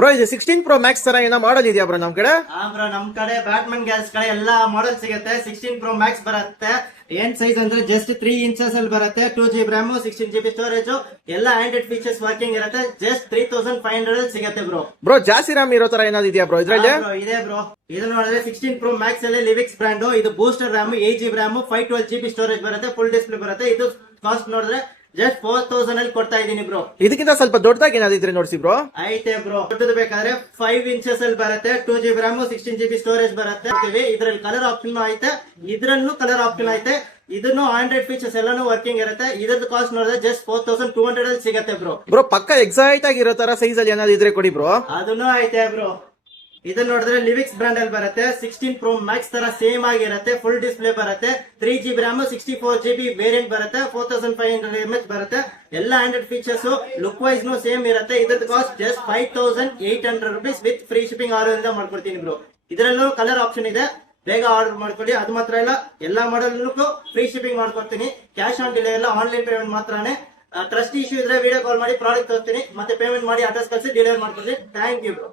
Bro ಇದು 16 Pro Max ತರ ಏನೋ ಮಾಡಲ್ ಇದೆಯಾ ಬ್ರೋ ನಮ್ ಕಡೆ? ಬ್ರೋ ನಮ್ ಕಡೆ ಬ್ಯಾಟ್ಮನ್ ಗ್ಯಾಸ್ ಕಡೆ ಎಲ್ಲಾ ಮಾಡೆಲ್ ಸಿಗುತ್ತೆ. 16 Pro Max ಬರುತ್ತೆ. ಏನ್ ಸೈಜ್ ಅಂದ್ರೆ ಜಸ್ಟ್ 3 inches ಅಲ್ಲಿ ಬರುತ್ತೆ. 2GB RAM 16GB ಸ್ಟೋರೇಜ್ ಎಲ್ಲ ಆಂಡ್ರಾಯ್ಡ್ ಫೀಚರ್ಸ್ ವರ್ಕಿಂಗ್ ಇರುತ್ತೆ. ಜಸ್ಟ್ 3500 ಅಲ್ಲಿ ಸಿಗುತ್ತೆ ಬ್ರೋ. ಬ್ರೋ ಜಾಸ್ತಿ ರಾಮ್ ಇರೋ ತರ ಏನಾದ್ರು ಇದೆಯಾ ಬ್ರೋ ಇದ್ರಲ್ಲಿ? ಇದೆ ಬ್ರೋ. ಇದು ನೋಡಿದ್ರೆ 16 Pro Max ಅಲ್ಲಿ ಲಿವಿಕ್ಸ್ ಬ್ರಾಂಡ್. ಇದು booster RAM 8GB RAM 512GB storage ಬರುತ್ತೆ. ಫುಲ್ ಡಿಸ್ಪ್ಲೇ ಬರುತ್ತೆ. ಇದು ಕಾಸ್ಟ್ ನೋಡಿದ್ರೆ ಜಸ್ಟ್ 4000 ಅಲ್ಲಿ ಕೊಡ್ತಾ ಇದೀನಿ ಬ್ರೋ. ಇದಕ್ಕಿಂತ ಸ್ವಲ್ಪ ದೊಡ್ಡದಾಗಿ ಏನಾದ್ರು ಇದ್ರೆ ನೋಡ್ಸಿ ಬ್ರೋ. ಐತೆ ಬ್ರೋ. ದೊಡ್ಡದು ಬೇಕಾದ್ರೆ 5 inches ಅಲ್ಲಿ ಬರುತ್ತೆ. 2GB RAM 16GB ಸ್ಟೋರೇಜ್ ಬರುತ್ತೆ. ಇದ್ರಲ್ಲಿ ಕಲರ್ ಆಪ್ಷನ್ ಐತೆ, ಇದ್ರಲ್ಲೂ ಕಲರ್ ಆಪ್ಷನ್ ಐತೆ. ಇದನ್ನು ಆಂಡ್ರಾಯ್ಡ್ ಫೀಚರ್ಸ್ ಎಲ್ಲಾನು ವರ್ಕಿಂಗ್ ಇರುತ್ತೆ. ಇದ್ರದ್ದು ಕಾಸ್ಟ್ ನೋಡಿದ್ರೆ ಜಸ್ಟ್ 4200 ಅಲ್ಲಿ ಸಿಗುತ್ತೆ ಬ್ರೋ. ಬ್ರೋ ಪಕ್ಕ ಎಕ್ಸೈಟ್ ಆಗಿರೋ ತರ ಸೈಜ್ ಅಲ್ಲಿ ಏನಾದ್ರು ಇದ್ರೆ ಕೊಡಿ ಬ್ರೋ. ಅದನ್ನು ಐತೆ ಬ್ರೋ. ಇದು ನೋಡಿದ್ರೆ ಲಿವಿಕ್ಸ್ ಬ್ರಾಂಡ್ ಅಲ್ಲಿ ಬರುತ್ತೆ. 16 Pro Max ತರ ಸೇಮ್ ಆಗಿರುತ್ತೆ. ಫುಲ್ ಡಿಸ್ಪ್ಲೇ ಬರುತ್ತೆ. 3GB RAM 64GB ವೇರಿಯಂಟ್ ಬರುತ್ತೆ. 4500 mAh ಬರುತ್ತೆ. ಎಲ್ಲ ಆಂಡ್ರಾಯ್ಡ್ ಫೀಚರ್ಸ್ ಲುಕ್ ವೈಸ್ ನು ಸೇಮ್ ಇರುತ್ತೆ. ಇದ್ರದ್ದು cost just 5800 rupees with free shipping all ಇಂದ ಮಾಡ್ಕೊಡ್ತೀನಿ ಬ್ರೋ. ಇದರಲ್ಲೂ ಕಲರ್ ಆಪ್ಷನ್ ಇದೆ, ಬೇಗ ಆರ್ಡರ್ ಮಾಡ್ಕೊಳ್ಳಿ. ಅದು ಮಾತ್ರ ಇಲ್ಲ, ಎಲ್ಲಾ ಮಾಡಲ್ ಫ್ರೀ ಶಿಪ್ಪಿಂಗ್ ಮಾಡ್ಕೊಡ್ತೀನಿ. ಕ್ಯಾಶ್ ಆನ್ ಡಿಲಿವರಿ ಎಲ್ಲ ಆನ್ಲೈನ್ ಪೇಮೆಂಟ್ ಮಾತ್ರನೇ. ಟ್ರಸ್ಟ್ ಇಶ್ಯೂ ಇದ್ರೆ ವಿಡಿಯೋ ಕಾಲ್ ಮಾಡಿ ಪ್ರಾಡಕ್ಟ್ ತೋರಿಸ್ತೀನಿ, ಮತ್ತೆ ಪೇಮೆಂಟ್ ಮಾಡಿ ಅಡ್ರೆಸ್ ಕಳಿಸಿ ಡೆಲಿವರಿ ಮಾಡ್ಕೊಡ್ತೀನಿ. Thank you bro.